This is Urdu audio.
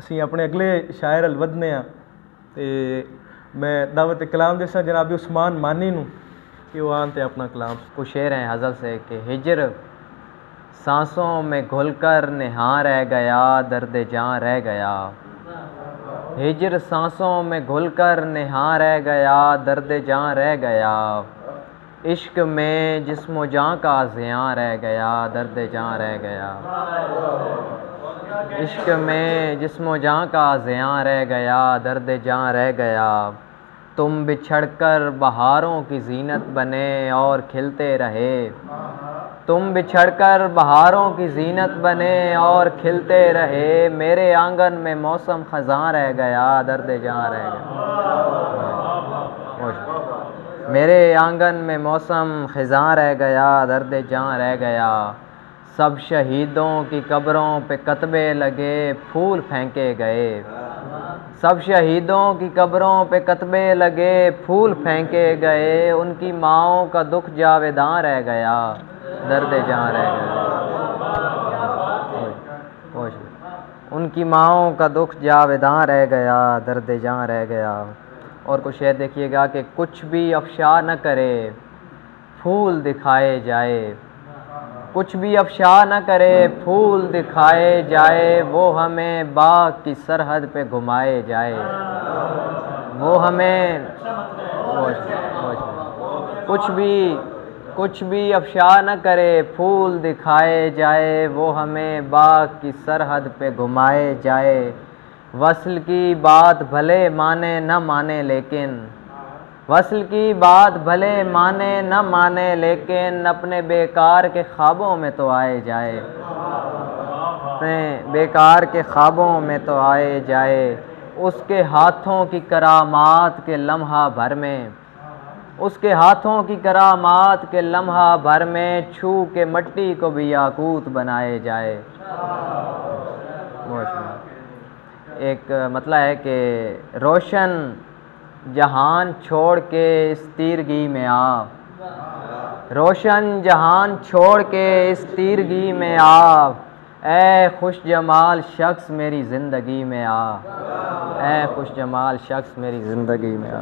ਅਸੀਂ ਆਪਣੇ ਅਗਲੇ ਸ਼ਾਇਰ ਵੱਲ ਵਧਨੇ ਆ ਤੇ میں دعوت کلام دیسا جناب عثمان مانی نو کہ وہ آنتے اپنا کلام کچھ شعر ہیں حضرت سے کہ ہجر سانسوں میں گھل کر نہاں رہ گیا درد جاں رہ گیا ہجر سانسوں میں گھل کر نہاں رہ گیا درد جاں رہ گیا عشق میں جسم و جاں کا زیاں رہ گیا درد جاں رہ گیا عشق میں جسم و جاں کا زیاں رہ گیا درد جاں رہ گیا تم بچھڑ کر بہاروں کی زینت بنے اور کھلتے رہے تم بچھڑ کر بہاروں کی زینت بنے اور کھلتے رہے میرے آنگن میں موسم خزاں رہ گیا درد جاں رہ گیا میرے آنگن میں موسم خزاں رہ گیا درد جاں رہ گیا سب شہیدوں کی قبروں پہ کتبے لگے پھول پھینکے گئے سب شہیدوں کی قبروں پہ کتبے لگے پھول پھینکے گئے ان کی ماؤں کا دکھ جاویداں رہ گیا درد جاں رہ گیا ان کی ماؤں کا دکھ جاویداں رہ گیا درد جاں رہ گیا اور کچھ شعر دیکھیے گا کہ کچھ بھی افشا نہ کرے پھول دکھائے جائے کچھ بھی افشا نہ کرے پھول دکھائے جائے وہ ہمیں باغ کی سرحد پہ گھمائے جائے وہ ہمیں کچھ بھی افشا نہ کرے پھول دکھائے جائے وہ ہمیں باغ کی سرحد پہ گھمائے جائے وصل کی بات بھلے مانے نہ مانے لیکن وصل کی بات بھلے مانے نہ مانے لیکن اپنے بیکار کے خوابوں میں تو آئے جائے اپنے بیکار کے خوابوں میں تو آئے جائے اس کے ہاتھوں کی کرامات کے لمحہ بھر میں اس کے ہاتھوں کی کرامات کے لمحہ بھر میں چھو کے مٹی کو بھی یاقوت بنائے جائے ایک مطلب ہے کہ روشن جہان چھوڑ کے اس تیرگی میں آ روشن جہان چھوڑ کے اس تیرگی میں آ اے خوش جمال شخص میری زندگی میں آ اے خوش جمال شخص میری زندگی میں آ